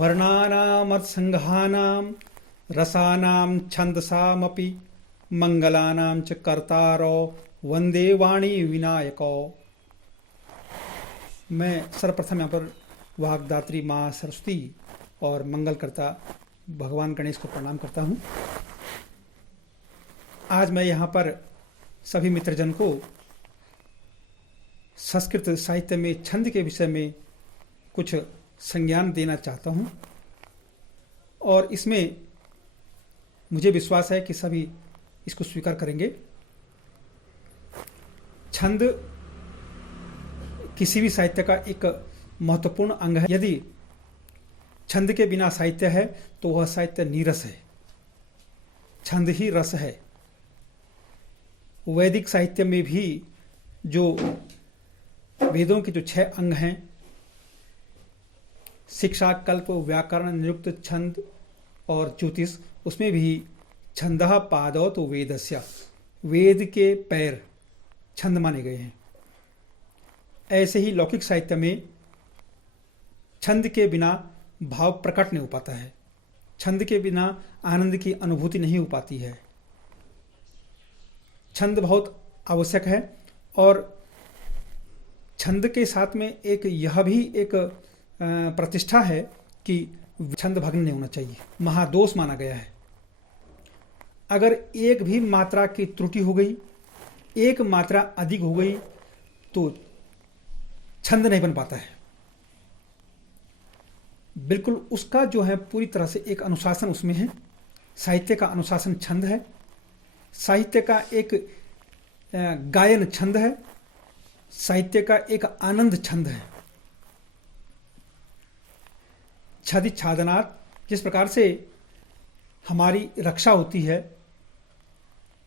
वर्णानामर्थसंघानां रसानां छंदसामपि मंगलानां च कर्तारो वंदे वाणी विनायको। मैं सर्वप्रथम यहाँ पर वाग्दात्री माँ सरस्वती और मंगलकर्ता भगवान गणेश को प्रणाम करता हूँ। आज मैं यहाँ पर सभी मित्रजन को संस्कृत साहित्य में छंद के विषय में कुछ संज्ञान देना चाहता हूँ और इसमें मुझे विश्वास है कि सभी इसको स्वीकार करेंगे। छंद किसी भी साहित्य का एक महत्वपूर्ण अंग है। यदि छंद के बिना साहित्य है तो वह साहित्य नीरस है। छंद ही रस है। वैदिक साहित्य में भी जो वेदों के जो 6 अंग हैं, शिक्षा, कल्प, व्याकरण, निरुक्त, छंद और ज्योतिष, उसमें भी छंदः पादौ तो वेदस्य, वेद के पैर छंद माने गए हैं। ऐसे ही लौकिक साहित्य में छंद के बिना भाव प्रकट नहीं हो पाता है। छंद के बिना आनंद की अनुभूति नहीं हो पाती है। छंद बहुत आवश्यक है और छंद के साथ में एक यह भी एक प्रतिष्ठा है कि छंद भग्न नहीं होना चाहिए। महादोष माना गया है। अगर एक भी मात्रा की त्रुटि हो गई, एक मात्रा अधिक हो गई तो छंद नहीं बन पाता है। बिल्कुल उसका जो है पूरी तरह से एक अनुशासन उसमें है। साहित्य का अनुशासन छंद है। साहित्य का एक गायन छंद है। साहित्य का एक आनंद छंद है। छदि छादनात्, जिस प्रकार से हमारी रक्षा होती है,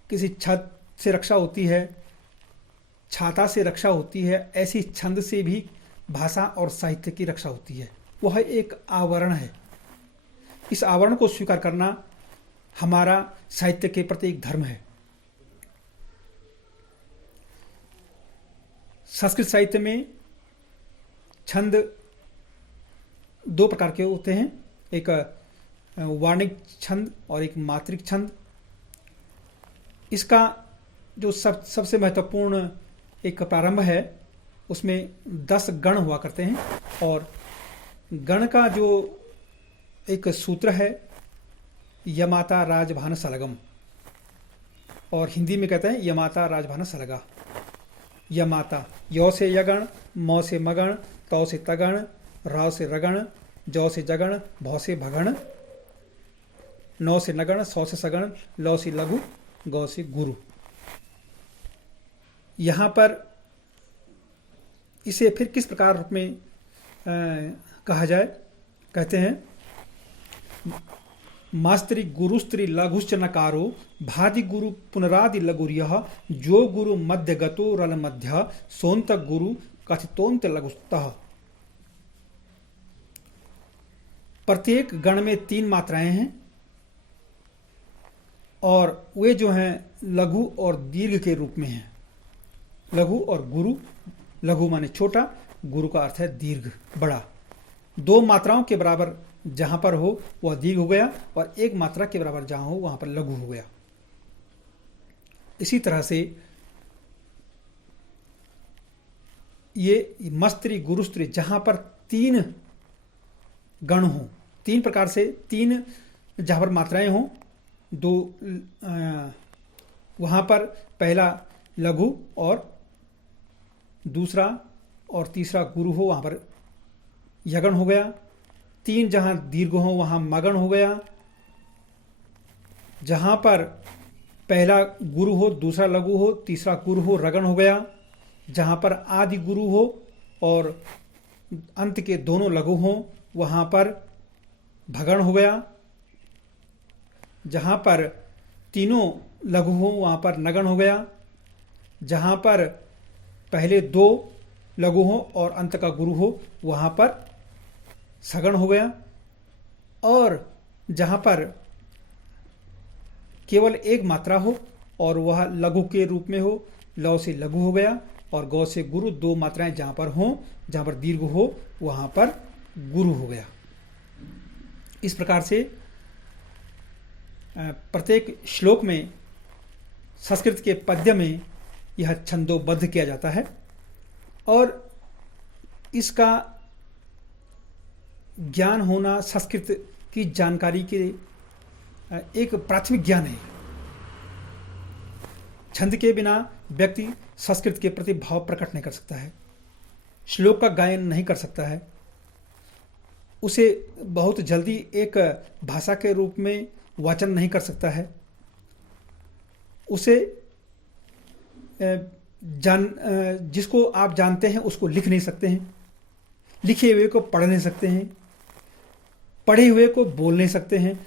किसी छत से रक्षा होती है, छाता से रक्षा होती है, ऐसी छंद से भी भाषा और साहित्य की रक्षा होती है। वह एक आवरण है। इस आवरण को स्वीकार करना हमारा साहित्य के प्रति एक धर्म है। संस्कृत साहित्य में छंद 2 प्रकार के होते हैं, एक वार्णिक छंद और एक मात्रिक छंद। इसका जो सबसे महत्वपूर्ण एक प्रारंभ है, उसमें 10 गण हुआ करते हैं और गण का जो एक सूत्र है यमाता राजभान सलगम, और हिंदी में कहते हैं यमाता राजभान सलगा। यमाता, यो से यगण, मौ से मगण, तौ से तगण, राव से रगण, जौ से जगण, भौ से भगण, नौ से नगण, सौ से सगण, लौ से लघु, गौ से गुरु। यहाँ पर इसे फिर किस प्रकार रूप में कहा जाए, कहते हैं मास्त्री गुरुस्त्री लघुश्च नकारो भादि गुरु पुनरादि लघुर्यः जो गुरु मध्य गतो रल मध्य सोन्त गुरु कथितोन्त लघुस्तः। प्रत्येक गण में 3 मात्राएं हैं और वे जो हैं लघु और दीर्घ के रूप में हैं। लघु और गुरु, लघु माने छोटा, गुरु का अर्थ है दीर्घ, बड़ा। 2 मात्राओं के बराबर जहां पर हो वह दीर्घ हो गया और 1 मात्रा के बराबर जहां हो वहां पर लघु हो गया। इसी तरह से ये मस्त्री गुरुस्त्री जहां पर 3 गण हो, 3 प्रकार से 3 जहां पर मात्राएं हो, 2 वहां पर पहला लघु और दूसरा और तीसरा गुरु हो, वहां पर यगण हो गया। 3 जहां दीर्घ हो वहां मगण हो गया। जहां पर पहला गुरु हो, दूसरा लघु हो, तीसरा गुरु हो, रगण हो गया। जहां पर आदि गुरु हो और अंत के दोनों लघु हो वहां पर भगण हो गया। जहां पर तीनों लघु हो वहां पर नगण हो गया। जहां पर पहले 2 लघु हो और अंत का गुरु हो वहां पर सगण हो गया। और जहां पर केवल 1 मात्रा हो और वह लघु के रूप में हो, लौ से लघु हो गया। और गौ से गुरु, 2 मात्राएं जहां पर हो, जहां पर दीर्घ हो वहां पर गुरु हो गया। इस प्रकार से प्रत्येक श्लोक में संस्कृत के पद्य में यह छंदोबद्ध किया जाता है और इसका ज्ञान होना संस्कृत की जानकारी के एक प्राथमिक ज्ञान है। छंद के बिना व्यक्ति संस्कृत के प्रति भाव प्रकट नहीं कर सकता है, श्लोक का गायन नहीं कर सकता है, उसे बहुत जल्दी एक भाषा के रूप में वाचन नहीं कर सकता है, उसे जिसको आप जानते हैं उसको लिख नहीं सकते हैं, लिखे हुए को पढ़ नहीं सकते हैं, पढ़े हुए को बोल नहीं सकते हैं।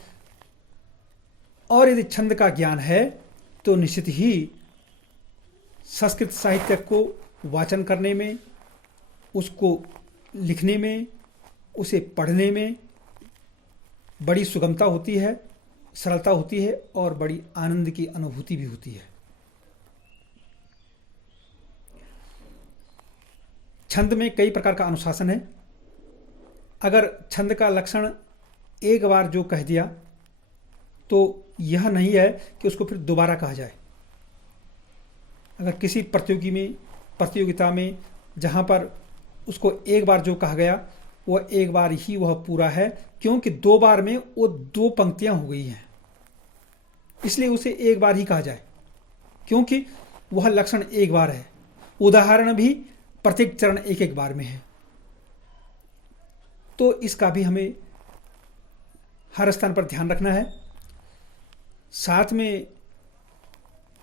और यदि छंद का ज्ञान है तो निश्चित ही संस्कृत साहित्य को वाचन करने में, उसको लिखने में, उसे पढ़ने में बड़ी सुगमता होती है, सरलता होती है और बड़ी आनंद की अनुभूति भी होती है। छंद में कई प्रकार का अनुशासन है। अगर छंद का लक्षण एक बार जो कह दिया तो यह नहीं है कि उसको फिर दोबारा कहा जाए। अगर किसी प्रतियोगिता में जहाँ पर उसको एक बार जो कहा गया वह एक बार ही वह पूरा है, क्योंकि दो बार में वो दो पंक्तियां हो गई हैं, इसलिए उसे एक बार ही कहा जाए, क्योंकि वह लक्षण एक बार है। उदाहरण भी प्रत्येक चरण एक एक बार में है, तो इसका भी हमें हर स्थान पर ध्यान रखना है। साथ में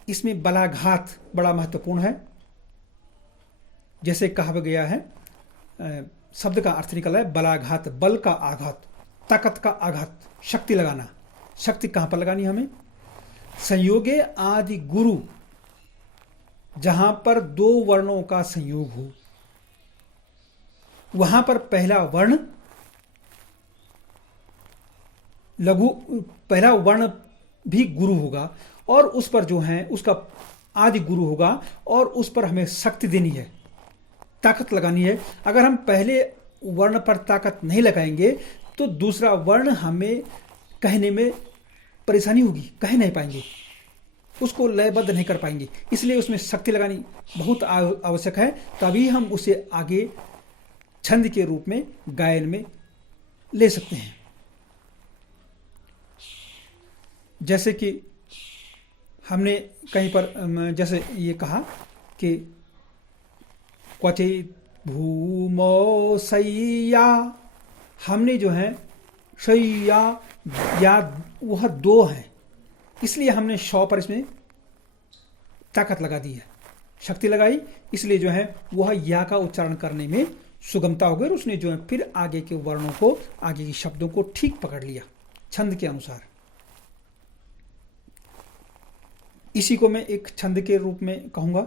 इसमें बलाघात बड़ा महत्वपूर्ण है। जैसे कहा गया है, शब्द का अर्थ निकला है बलाघात, बल का आघात, ताकत का आघात, शक्ति लगाना। शक्ति कहां पर लगानी हमें? संयोगे आदि गुरु, जहां पर दो वर्णों का संयोग हो वहां पर पहला वर्ण भी गुरु होगा और उस पर जो है उसका आदि गुरु होगा और उस पर हमें शक्ति देनी है, ताकत लगानी है। अगर हम पहले वर्ण पर ताकत नहीं लगाएंगे तो दूसरा वर्ण हमें कहने में परेशानी होगी, कह नहीं पाएंगे, उसको लयबद्ध नहीं कर पाएंगे। इसलिए उसमें शक्ति लगानी बहुत आवश्यक है, तभी हम उसे आगे छंद के रूप में गायन में ले सकते हैं। जैसे कि हमने कहीं पर जैसे ये कहा कि क्वचित भूमो शय्या, हमने जो है शय्या या वह दो है, इसलिए हमने शौ पर इसमें ताकत लगा दी है, शक्ति लगाई, इसलिए जो है वह या का उच्चारण करने में सुगमता हो गई और उसने जो है फिर आगे के वर्णों को, आगे के शब्दों को ठीक पकड़ लिया छंद के अनुसार। इसी को मैं एक छंद के रूप में कहूँगा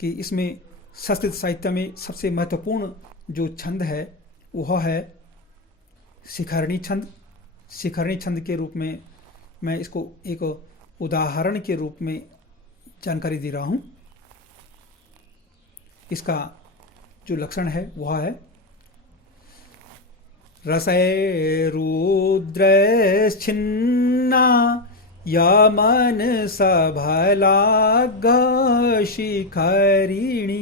कि इसमें संस्कृत साहित्य में सबसे महत्वपूर्ण जो छंद है वह है शिखरणी छंद। शिखरणी छंद के रूप में मैं इसको एक उदाहरण के रूप में जानकारी दे रहा हूँ। इसका जो लक्षण है वह है रसै रुद्रश्चिन्ना यमन सभलाग शिखरिणी।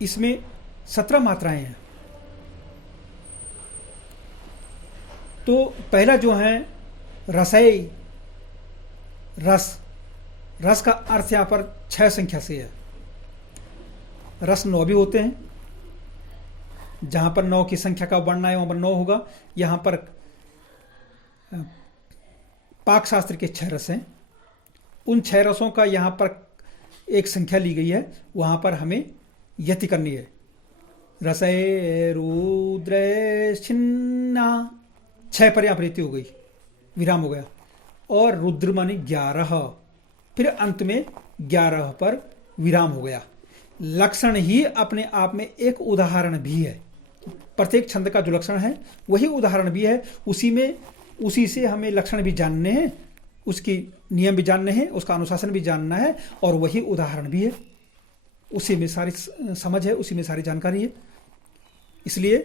इसमें 17 मात्राएं हैं। तो पहला जो है रसई, रस, रस का अर्थ यहां पर 6 संख्या से है। रस 9 भी होते हैं, जहां पर 9 की संख्या का वर्णन है वहां पर 9 होगा। यहां पर पाक शास्त्र के 6 रस हैं, उन 6 रसों का यहां पर एक संख्या ली गई है, वहां पर हमें यति करनी है। रसय रुद्र छिन्ना, 6 पर यहां पर यति हो गई, विराम हो गया, और रुद्र माने 11, फिर अंत में 11 पर विराम हो गया। लक्षण ही अपने आप में एक उदाहरण भी है। प्रत्येक छंद का जो लक्षण है वही उदाहरण भी है। उसी से हमें लक्षण भी जानने हैं, उसकी नियम भी जानने हैं, उसका अनुशासन भी जानना है, और वही उदाहरण भी है। उसी में सारी समझ है, उसी में सारी जानकारी है। इसलिए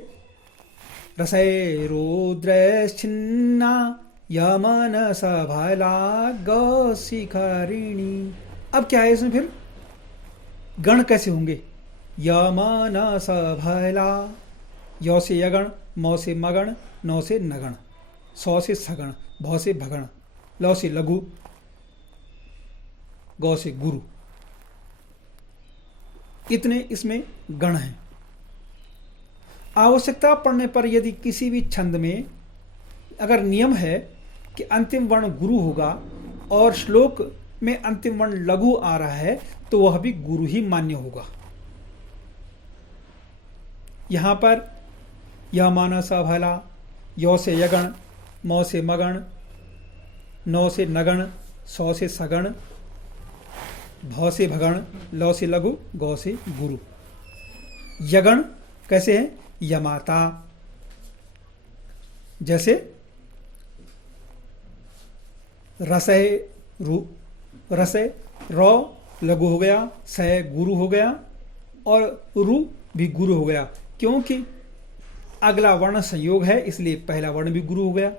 रसय रुद्रश्चिन्ना यमन सभला गौ शिखरिणी। अब क्या है इसमें फिर गण कैसे होंगे? यमन सभला, य से यगण, म से मगण, न से नगण, सौ से सगण, भ से भगण, ल से लघु, गौ से गुरु। इतने इसमें गण हैं। आवश्यकता पड़ने पर यदि किसी भी छंद में अगर नियम है कि अंतिम वर्ण गुरु होगा और श्लोक में अंतिम वर्ण लघु आ रहा है तो वह भी गुरु ही मान्य होगा। यहां पर यह मानस भला, यो से यगण, मौ से मगण, नौ से नगण, सौ से सगण, भ से भगण, लौ से लघु, गौ से गुरु। यगण कैसे है? यमाता, जैसे रसय रु, रसय रौ लघु हो गया, सय गुरु हो गया और रु भी गुरु हो गया, क्योंकि अगला वर्ण संयोग है इसलिए पहला वर्ण भी गुरु हो गया।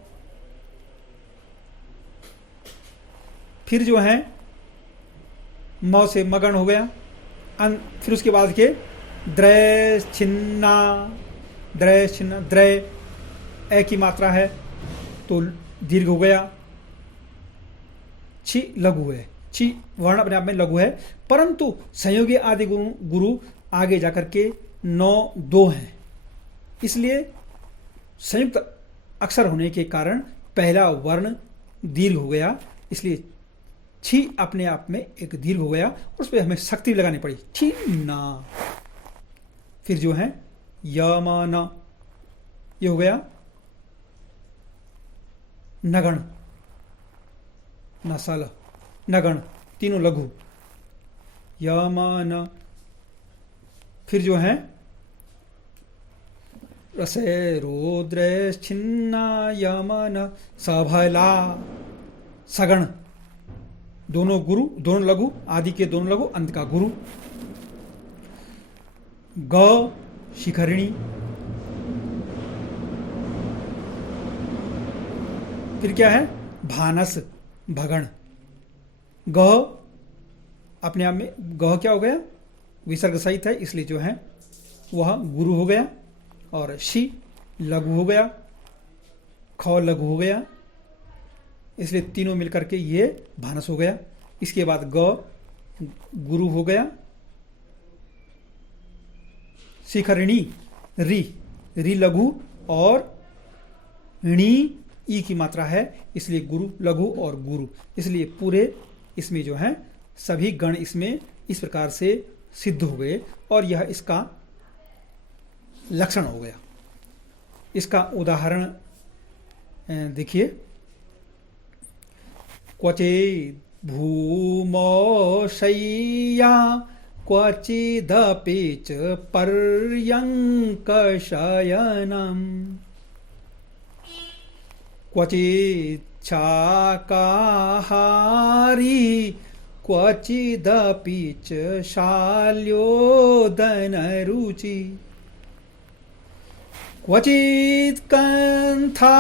फिर जो है मौ से मगन हो गया, फिर उसके बाद के द्रय छिन्ना, द्रय छिन्ना, द्रय ए की मात्रा है तो दीर्घ हो गया, छी लघु है, छी वर्ण अपने आप में लघु है, परंतु संयोगी आदि गुरु आगे जाकर के 9-2 हैं, इसलिए संयुक्त अक्षर होने के कारण पहला वर्ण दीर्घ हो गया, इसलिए छी अपने आप में एक दीर्घ हो गया और उस पर हमें शक्ति लगानी पड़ी, छी ना। फिर जो है यमन, ये हो गया नगण, नसल, नगण, तीनों लघु, यमन। फिर जो है रसे रुद्र छिन्ना यमन सभला, सगण, दोनों गुरु, दोनों लघु, आदि के दोनों लघु, अंत का गुरु। ग शिखरिणी, फिर क्या है? भानस, भगण। ग अपने आप में ग क्या हो गया? विसर्ग सहित है इसलिए जो है वह गुरु हो गया, और शी लघु हो गया, ख लघु हो गया, इसलिए तीनों मिलकर के ये भानस हो गया। इसके बाद ग गुरु हो गया, शिखरिणी री, री लघु और णी ई की मात्रा है इसलिए गुरु लघु और गुरु, इसलिए पूरे इसमें जो है सभी गण इसमें इस प्रकार से सिद्ध हो गए और यह इसका लक्षण हो गया। इसका उदाहरण देखिए, क्वचित् भूमौ शय्या क्वचिदपि च पर्यङ्कशयनम्, क्वचित् शाकाहारी क्वचिदपि च शाल्योदनरुचि, क्वचित् कन्थाधारी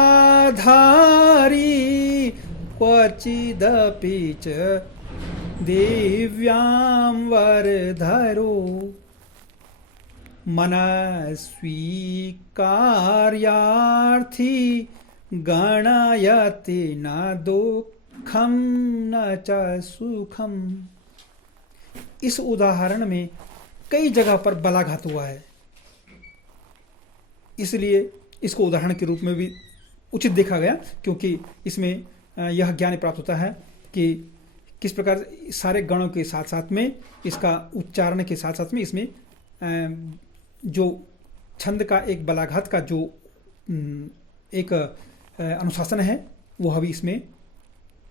क्वचिदपि च दिव्यां वरधरो, मनस्वी कार्यार्थी गणयति न दुःखं न च सुखम। इस उदाहरण में कई जगह पर बलाघात हुआ है, इसलिए इसको उदाहरण के रूप में भी उचित देखा गया, क्योंकि इसमें यह ज्ञान प्राप्त होता है कि किस प्रकार सारे गणों के साथ साथ में इसका उच्चारण के साथ साथ में इसमें जो छंद का एक बलाघात का जो एक अनुशासन है वह भी इसमें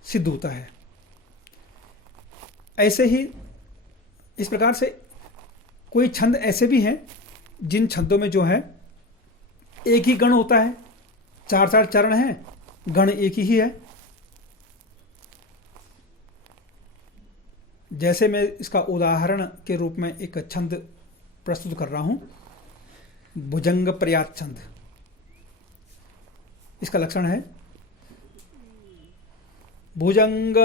सिद्ध होता है। ऐसे ही इस प्रकार से कोई छंद ऐसे भी हैं जिन छंदों में जो है एक ही गण होता है, 4-4 चरण हैं, गण एक ही है। जैसे मैं इसका उदाहरण के रूप में एक छंद प्रस्तुत कर रहा हूं, भुजंग प्रयात छंद। इसका लक्षण है भुजंग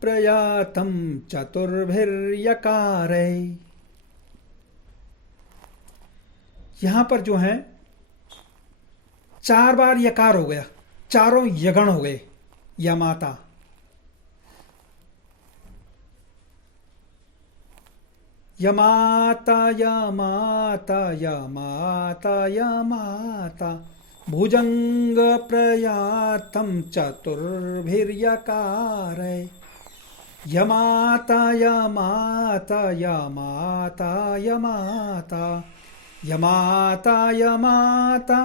प्रयातम चतुर्भिर्यकारै। यहां पर जो है 4 बार यकार हो गया, चारों यगण हो गए। यमाता, यमाता यमाता यमाता यमाता भुजंग प्रयातम चतुर्भिर्यकारै। यमाता यमाता यमाता यमाता यमाता यमाता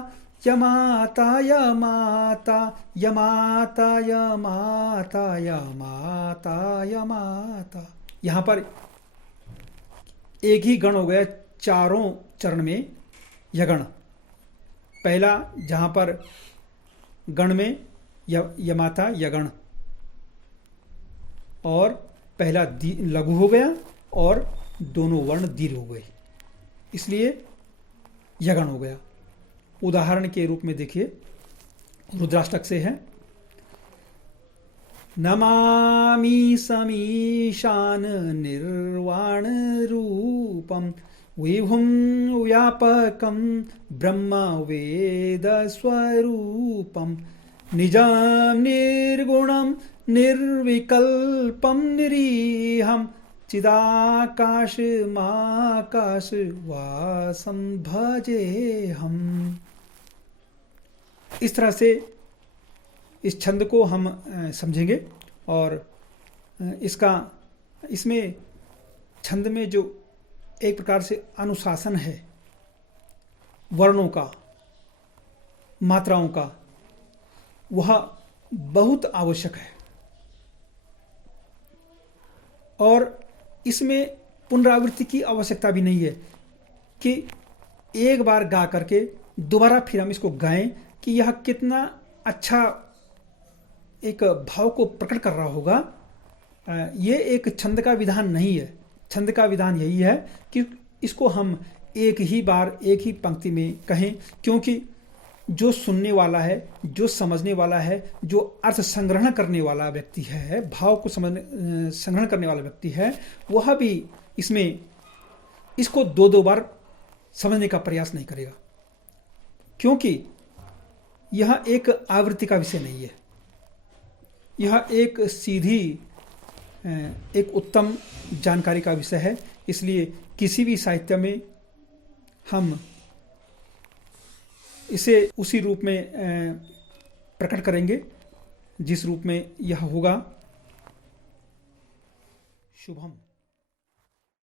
यमाता यमाता यमाता यमाता यमाता यमाता। यहां पर एक ही गण हो गया चारों चरण में यगण। पहला जहां पर गण में यमाता यगण, और पहला लघु हो गया और दोनों वर्ण दीर्घ हो गए, इसलिए यगण हो गया। उदाहरण के रूप में देखिए, रुद्राष्टक से है नमामि समीशान निर्वाण रूपम विभुं व्यापकं ब्रह्म वेद स्वरूपम निजं निर्गुणं निर्विकल्पं निरीहं चिदाकाशमाकाशवासं भजेहम्। इस तरह से इस छंद को हम समझेंगे, और इसमें छंद में जो एक प्रकार से अनुशासन है वर्णों का, मात्राओं का, वह बहुत आवश्यक है। और इसमें पुनरावृत्ति की आवश्यकता भी नहीं है कि एक बार गा करके दोबारा फिर हम इसको गाएं कि यह कितना अच्छा एक भाव को प्रकट कर रहा होगा। ये एक छंद का विधान नहीं है। छंद का विधान यही है कि इसको हम एक ही बार एक ही पंक्ति में कहें, क्योंकि जो सुनने वाला है, जो समझने वाला है, जो अर्थ संग्रहण करने वाला व्यक्ति है, भाव को संग्रहण करने वाला व्यक्ति है, वह भी इसको दो बार समझने का प्रयास नहीं करेगा, क्योंकि यह एक आवृत्ति का विषय नहीं है। यह एक सीधी एक उत्तम जानकारी का विषय है। इसलिए किसी भी साहित्य में हम इसे उसी रूप में प्रकट करेंगे जिस रूप में यह होगा। शुभम।